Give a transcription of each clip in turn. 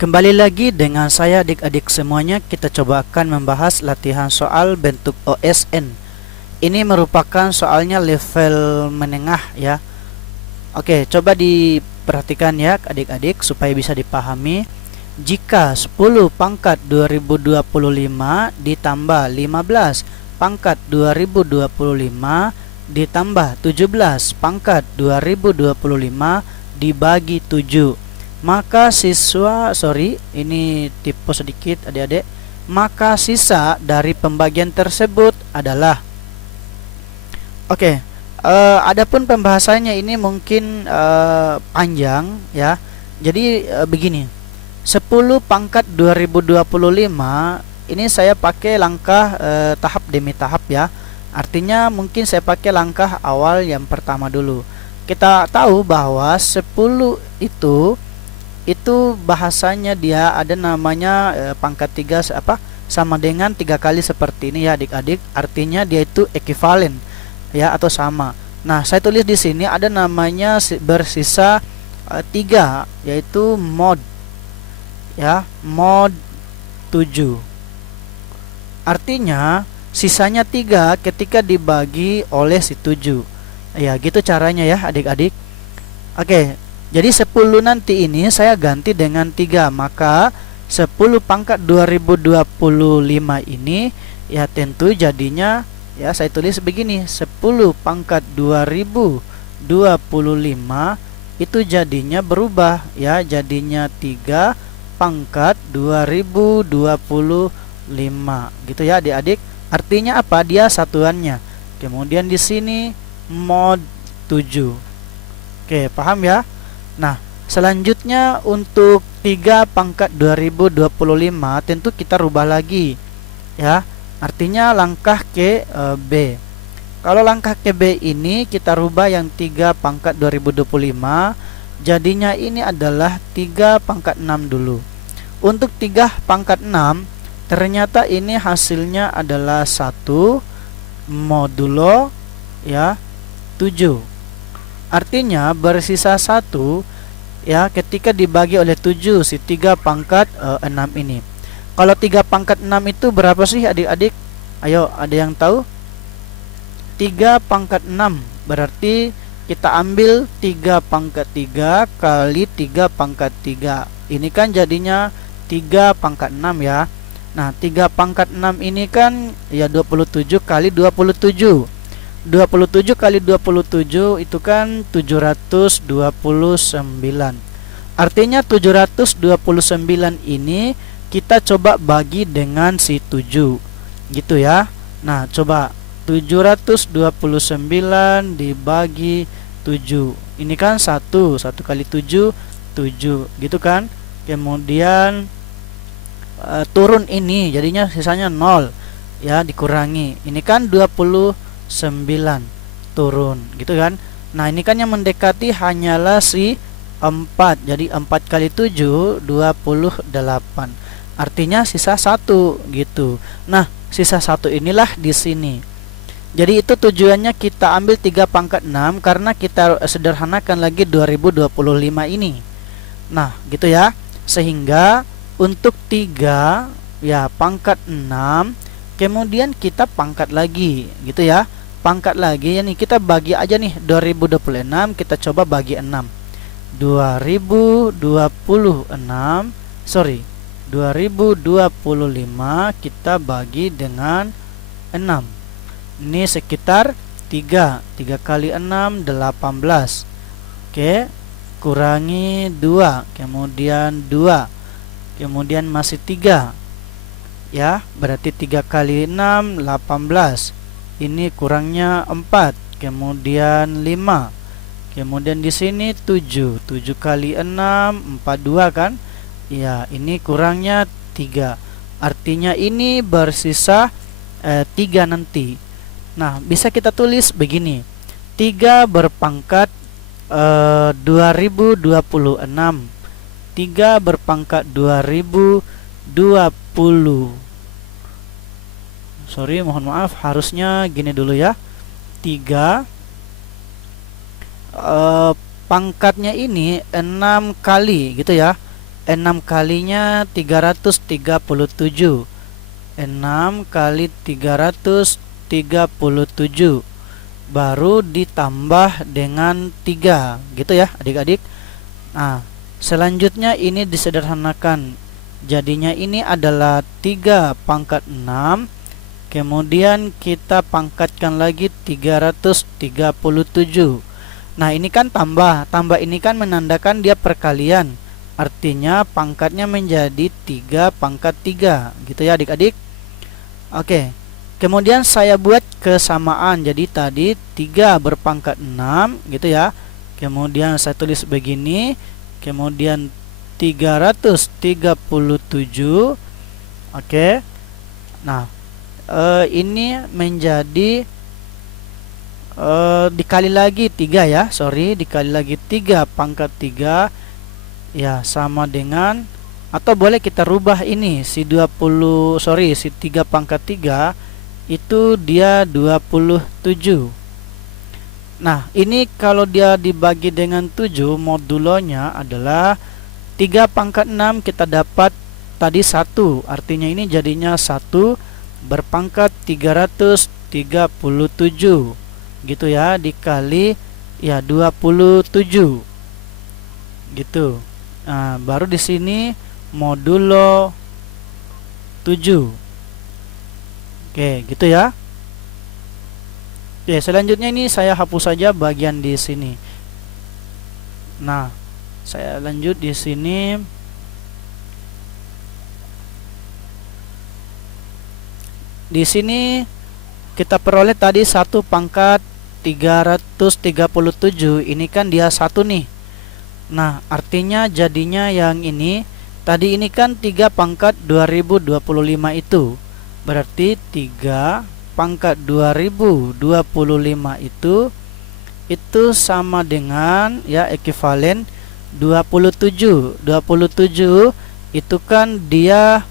Kembali lagi dengan saya adik-adik semuanya. Kita coba akan membahas latihan soal bentuk OSN. Ini merupakan soalnya level menengah ya. Oke, coba diperhatikan ya adik-adik supaya bisa dipahami. Jika 10 pangkat 2025 ditambah 15 pangkat 2025 ditambah 17 pangkat 2025 dibagi 7, maka ini tipe sedikit adik-adik, maka sisa dari pembagian tersebut adalah. Oke, adapun pembahasannya ini mungkin panjang ya. Jadi begini, 10 pangkat 2025 ini saya pakai langkah tahap demi tahap ya. Artinya mungkin saya pakai langkah awal yang pertama dulu. Kita tahu bahwa 10 itu bahasanya dia ada namanya pangkat 3 sama dengan 3 kali seperti ini ya adik-adik. Artinya dia itu ekuivalen ya atau sama. Nah, saya tulis di sini ada namanya bersisa 3 yaitu mod ya, mod 7. Artinya sisanya 3 ketika dibagi oleh si 7. Ya, gitu caranya ya adik-adik. Oke, jadi 10 nanti ini saya ganti dengan 3. Maka 10 pangkat 2025 ini ya tentu jadinya ya saya tulis begini, 10 pangkat 2025 itu jadinya berubah ya, jadinya 3 pangkat 2025 gitu ya adik-adik. Artinya apa? Dia satuannya. Kemudian di sini mod 7. Oke, paham ya? Nah, selanjutnya untuk 3 pangkat 2025 tentu kita rubah lagi ya. Artinya langkah ke B. Kalau langkah ke B ini kita rubah yang 3 pangkat 2025, jadinya ini adalah 3 pangkat 6 dulu. Untuk 3 pangkat 6 ternyata ini hasilnya adalah 1 modulo ya 7. Artinya bersisa 1 ya ketika dibagi oleh 7 si 3 pangkat 6 ini. Kalau 3 pangkat 6 itu berapa sih adik-adik? Ayo, ada yang tahu? 3 pangkat 6 berarti kita ambil 3 pangkat 3 kali 3 pangkat 3. Ini kan jadinya 3 pangkat 6 ya. Nah, 3 pangkat 6 ini kan ya 27 kali 27. 27 kali 27 itu kan 729. Artinya 729 ini kita coba bagi dengan si 7 gitu ya. Nah, coba 729 dibagi 7. Ini kan 1 kali 7 7 gitu kan. Kemudian turun ini jadinya sisanya 0 ya, dikurangi. Ini kan 29 turun gitu kan. Nah, ini kan yang mendekati hanyalah si 4. Jadi 4 kali 7 28. Artinya sisa 1 gitu. Nah, sisa 1 inilah di sini. Jadi itu tujuannya kita ambil 3 pangkat 6 karena kita sederhanakan lagi 2025 ini. Nah, gitu ya. Sehingga untuk 3 ya pangkat 6, kemudian kita pangkat lagi gitu ya. Pangkat lagi ya nih, kita bagi aja nih 2026 kita coba bagi 6. 2025 kita bagi dengan 6. Ini sekitar 3 kali 6 18. Oke, kurangi 2, kemudian 2, kemudian masih 3 ya, berarti 3 kali 6 18. Ini kurangnya 4, kemudian 5, kemudian di sini 7 kali 6 42 kan ya, ini kurangnya 3. Artinya ini bersisa 3 nanti. Nah, bisa kita tulis begini, 3 berpangkat 2026, 3 berpangkat 2020. Sorry, mohon maaf, harusnya gini dulu ya. 3 pangkatnya ini 6 kali gitu ya. 6 kalinya 337. 6 kali 337 baru ditambah dengan 3, gitu ya adik-adik. Nah, selanjutnya ini disederhanakan. Jadinya ini adalah 3 pangkat 6. Kemudian kita pangkatkan lagi 337. Nah, ini kan tambah. Tambah ini kan menandakan dia perkalian. Artinya pangkatnya menjadi 3 pangkat 3, gitu ya adik-adik. Oke. Kemudian saya buat kesamaan. Jadi tadi 3 berpangkat 6, gitu ya. Kemudian saya tulis begini. Kemudian 337. Oke. Nah, ini menjadi dikali lagi 3 ya. Sorry, dikali lagi 3 pangkat 3 ya, sama dengan, atau boleh kita rubah ini, si 3 pangkat 3 itu dia 27. Nah, ini kalau dia dibagi dengan 7, modulonya adalah 3 pangkat 6 kita dapat tadi 1. Artinya ini jadinya 1 berpangkat 337. Gitu ya, dikali ya 27. Gitu. Nah, baru di sini modulo 7. Oke, gitu ya. Oke, selanjutnya ini saya hapus saja bagian di sini. Nah, saya lanjut di sini. Di sini kita peroleh tadi 1 pangkat 337. Ini kan dia 1 nih. Nah, artinya jadinya yang ini, tadi ini kan 3 pangkat 2025 itu. Berarti 3 pangkat 2025 itu sama dengan ya ekivalen 27. 27 itu kan dia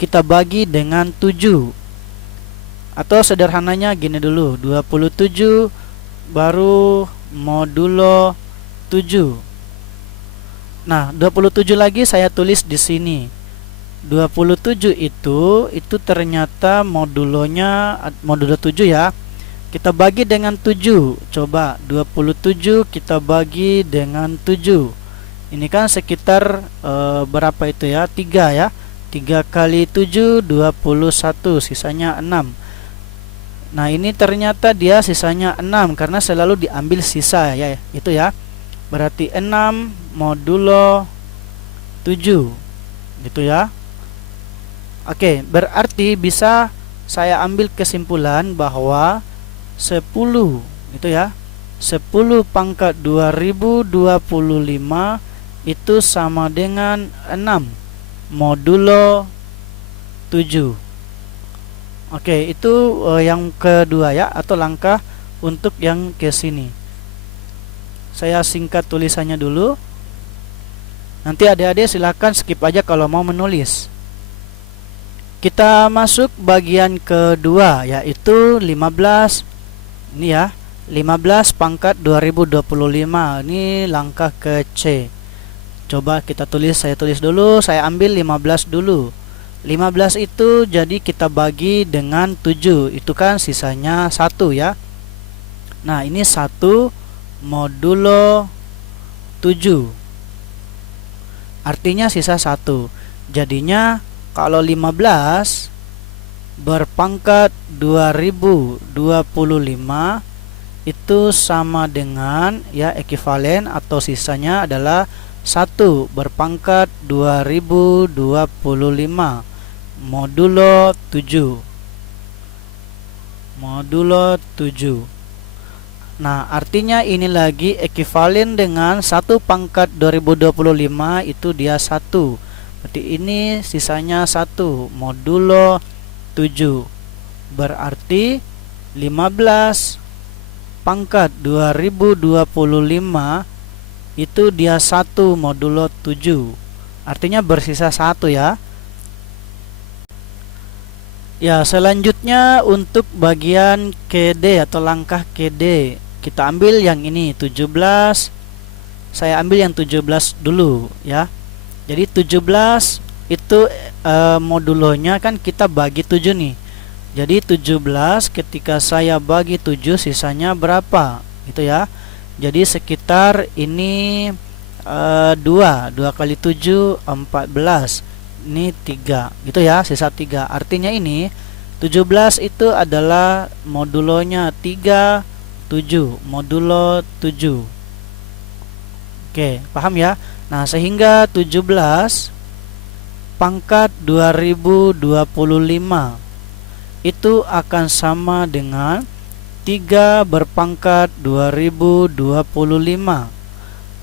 kita bagi dengan 7. Atau sederhananya gini dulu, 27 baru modulo 7. Nah, 27 lagi saya tulis di sini. 27 itu ternyata modulo 7 ya. Kita bagi dengan 7. Coba 27 kita bagi dengan 7. Ini kan sekitar berapa itu ya? 3 ya. 3 kali 7 21, sisanya 6. Nah, ini ternyata dia sisanya 6 karena selalu diambil sisa ya, itu ya. Berarti 6 modulo 7. Gitu ya. Oke, berarti bisa saya ambil kesimpulan bahwa 10 itu ya, 10 pangkat 2025 itu sama dengan 6 modulo 7. Oke, itu yang kedua ya, atau langkah untuk yang ke sini. Saya singkat tulisannya dulu. Nanti adik-adik silakan skip aja kalau mau menulis. Kita masuk bagian kedua, yaitu 15. Ini ya, 15 pangkat 2025. Ini langkah ke C. Coba kita tulis, saya tulis dulu, saya ambil 15 dulu. 15 itu jadi kita bagi dengan 7. Itu kan sisanya 1 ya. Nah, ini 1 modulo 7. Artinya sisa 1. Jadinya kalau 15 berpangkat 2025 itu sama dengan ya ekivalen atau sisanya adalah 1 berpangkat 2025 modulo 7. Modulo 7. Nah, artinya ini lagi ekivalen dengan 1 pangkat 2025 itu dia 1. Berarti ini sisanya 1 modulo 7. Berarti 15 pangkat 2025 itu dia 1 modulo 7. Artinya bersisa 1 ya. Ya, selanjutnya untuk bagian KD atau langkah KD. Kita ambil yang ini 17. Saya ambil yang 17 dulu ya. Jadi 17 itu modulonya kan kita bagi 7 nih. Jadi 17 ketika saya bagi 7 sisanya berapa? Gitu ya. Jadi sekitar ini 2 kali 7 14. Ini 3 gitu ya, sisa 3. Artinya ini 17 itu adalah modulonya 3 7, modulo 7. Oke, paham ya? Nah, sehingga 17 pangkat 2025 itu akan sama dengan 3 berpangkat 2025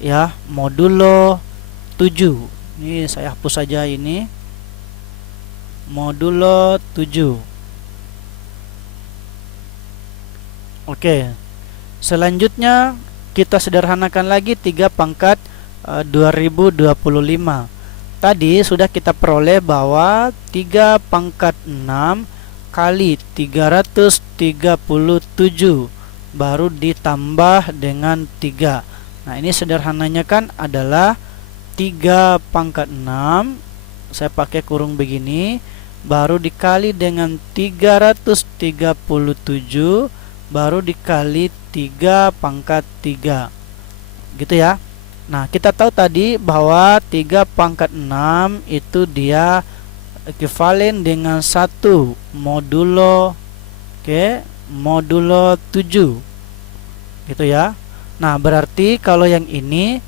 ya, modulo 7. Ini saya hapus saja ini. Modulo 7. Oke. Selanjutnya kita sederhanakan lagi 3 pangkat 2025. Tadi sudah kita peroleh bahwa 3 pangkat 6 kali 337 baru ditambah dengan 3. Nah, ini sederhananya kan adalah 3 pangkat 6, saya pakai kurung begini, baru dikali dengan 337, baru dikali 3 pangkat 3. Gitu ya. Nah, kita tahu tadi bahwa 3 pangkat 6 itu dia ekivalen dengan 1 modulo, modulo 7. Gitu ya. Nah, berarti kalau yang ini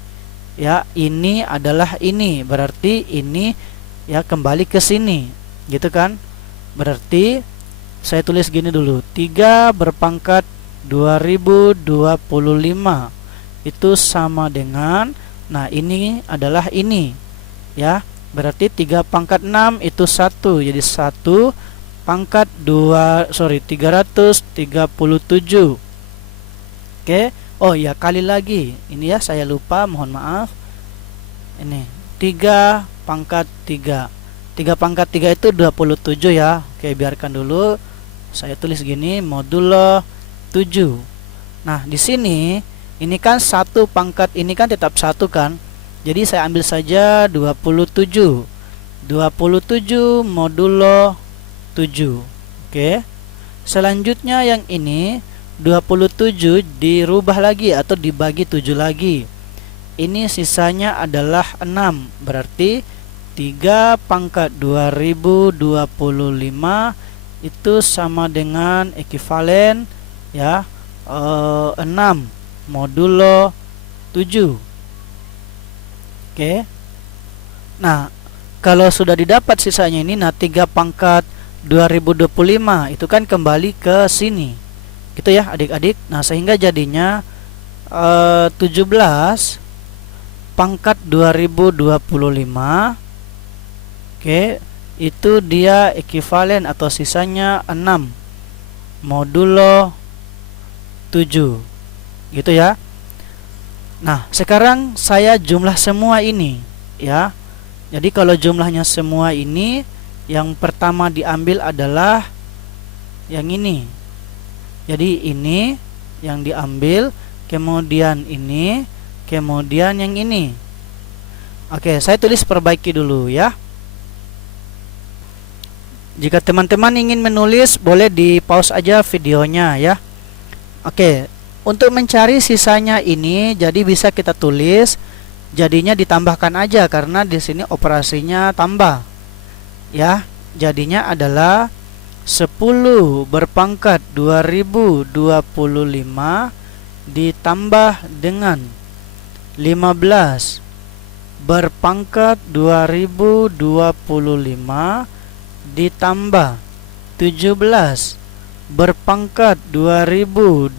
ya, ini adalah ini, berarti ini ya kembali ke sini. Gitu kan? Berarti saya tulis gini dulu. 3 berpangkat 2025 itu sama dengan, nah ini adalah ini ya, berarti 3 pangkat 6 itu 1, jadi 1 pangkat 337. Oke. Oh ya, kali lagi ini ya, saya lupa, mohon maaf. Ini 3 pangkat 3. 3 pangkat 3 itu 27 ya. Oke, biarkan dulu. Saya tulis gini, modulo 7. Nah, di sini ini kan 1 pangkat ini kan tetap 1 kan. Jadi saya ambil saja 27. 27 modulo 7. Oke. Selanjutnya yang ini 27 dirubah lagi atau dibagi 7 lagi. Ini sisanya adalah 6. Berarti 3 pangkat 2025 itu sama dengan ekivalen ya 6 modulo 7. Oke. Nah, kalau sudah didapat sisanya ini, nah 3 pangkat 2025 itu kan kembali ke sini. Gitu ya adik-adik. Nah, sehingga jadinya 17 pangkat 2025. Oke, itu dia ekivalen atau sisanya 6 modulo 7. Gitu ya. Nah, sekarang saya jumlah semua ini ya. Jadi kalau jumlahnya semua ini, yang pertama diambil adalah yang ini. Jadi ini yang diambil, kemudian ini, kemudian yang ini. Oke, saya tulis perbaiki dulu ya. Jika teman-teman ingin menulis, boleh di pause aja videonya ya. Oke, untuk mencari sisanya ini, jadi bisa kita tulis, jadinya ditambahkan aja karena di sini operasinya tambah. Ya, jadinya adalah 10 berpangkat 2025 ditambah dengan 15 berpangkat 2025 ditambah 17 berpangkat 2025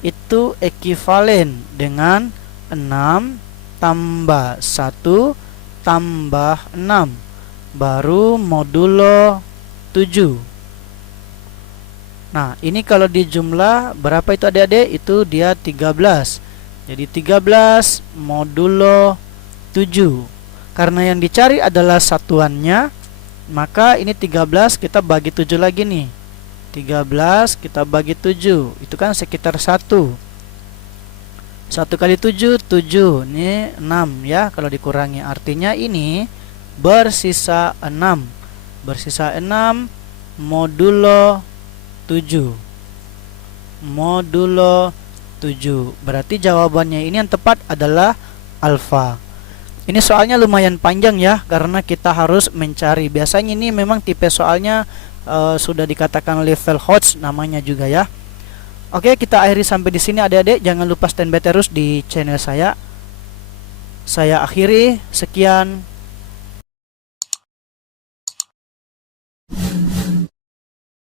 itu ekivalen dengan 6 tambah 1 tambah 6 baru modulo 7. Nah, ini kalau dijumlah berapa itu adik-adik? Itu dia 13. Jadi 13 modulo 7. Karena yang dicari adalah satuannya, maka ini 13 kita bagi 7 lagi nih. 13 kita bagi 7, itu kan sekitar 1. 1 kali 7, 7. Ini 6 ya, kalau dikurangi. Artinya ini bersisa 6. Bersisa 6 modulo 7. Modulo 7. Berarti jawabannya ini yang tepat adalah alfa. Ini soalnya lumayan panjang ya, karena kita harus mencari. Biasanya ini memang tipe soalnya sudah dikatakan level HOTS namanya juga ya. Oke, kita akhiri sampai di sini adik-adik. Jangan lupa standby terus di channel saya. Saya akhiri, sekian.